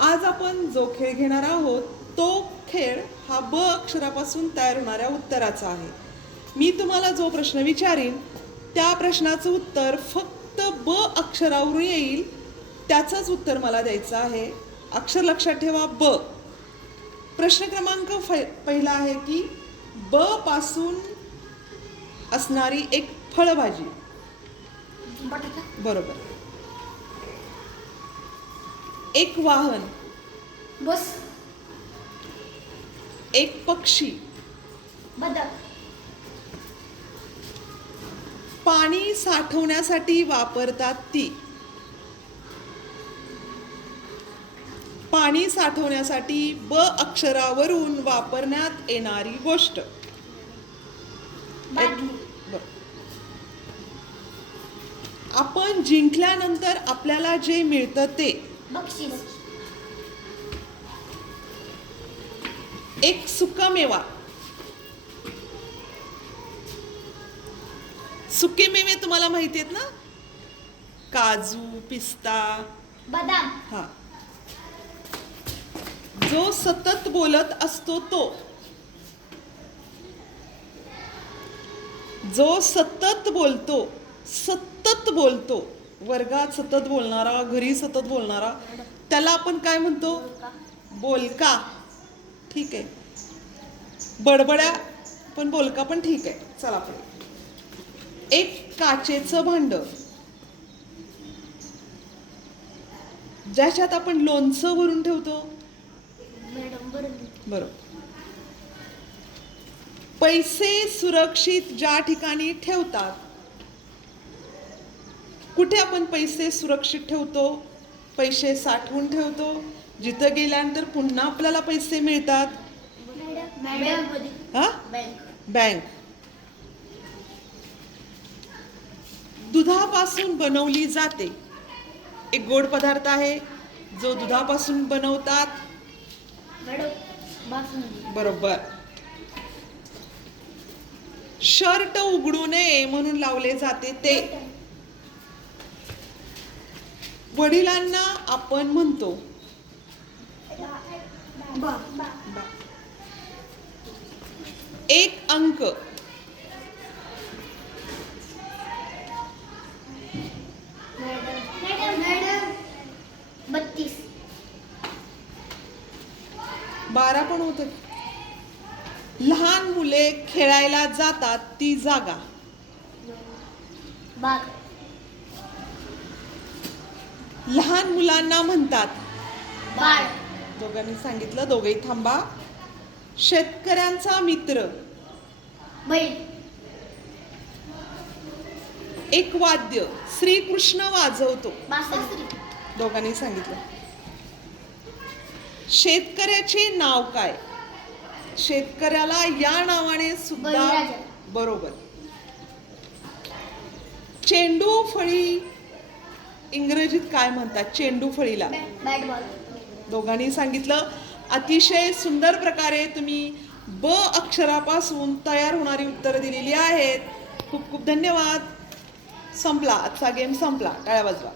आज आपण जो खेळ घेणार आहोत तो खेळ हा ब अक्षरापासून तयार होणाऱ्या उत्तराचा आहे. मी तुम्हाला जो प्रश्न विचारीन त्या प्रश्नाचं उत्तर फक्त ब अक्षरावरून येईल, त्याचंच उत्तर मला द्यायचं आहे. अक्षर लक्षात ठेवा ब. प्रश्न क्रमांक पहिला आहे की ब पासून असणारी एक फळभाजी. बरोबर. एक वाहन. बस. एक पक्षी. बदक. पाणी साठवण्यासाठी वापरतात ती. पाणी साठवण्यासाठी ब अक्षरावरून वापरण्यात येणारी गोष्ट. बादली. आपण जिंकल्यानंतर आपल्याला जे मिळतं ते. बक्षीस. एक सुकामेवा. सुके मेवे तुम्हाला माहिती आहेत ना? काजू, पिस्ता. बदाम. हा. जो सतत बोलत असतो तो. जो सतत बोलतो. सतत बोलतो. वर्गात सतत बोलणारा, घरी सतत बोलणारा, त्याला आपण काय म्हणतो? बोलका. ठीक आहे. बडबड्या पण बोलका पण ठीक आहे. चला पुढे. एक काचेचं भांड. ज्याच्यात आपण लोणचं भरून ठेवतो. बरोबर. पैसे सुरक्षित ज्या ठिकाणी ठेवतात. कुठे आपण पैसे सुरक्षित ठेवतो? पैसे साठवून ठेवतो. जिथं गेल्यानंतर पुन्हा आपल्याला पैसे मिळतात. हा? बँक. दुधापासून बनवली जाते. एक गोड पदार्थ आहे जो दुधापासून बनवतात. बरोबर. शर्ट उघडू नये म्हणून लावले जाते ते. वडिलांना आपण म्हणतो. एक अंक. मॅडम 32. 12 पण होते. लहान मुले खेळायला जातात ती जागा. बाग. लहान मुलांना म्हणतात. बाळ. दोघांनी सांगितलं. दोघेही थांबा. शेतकऱ्यांचा मित्र. बैल. एक वाद्य. श्रीकृष्ण वाजवतो. बासरी. दोघांनी सांगितलं. शेतकऱ्याचे नाव काय? शेतकऱ्याला या नावाने सुद्धा. बळीराजा. बरोबर. चेंडू फळी इंग्रजीत काय म्हणतात? चेंडू फळीला. Bat ball. दोघांनी सांगितलं. अतिशय सुंदर प्रकारे तुम्ही ब अक्षरापासून तयार होणारी उत्तरं दिलेली आहेत. खूप खूप धन्यवाद. संपला आजचा गेम. संपला. टाळ्या वाजवा.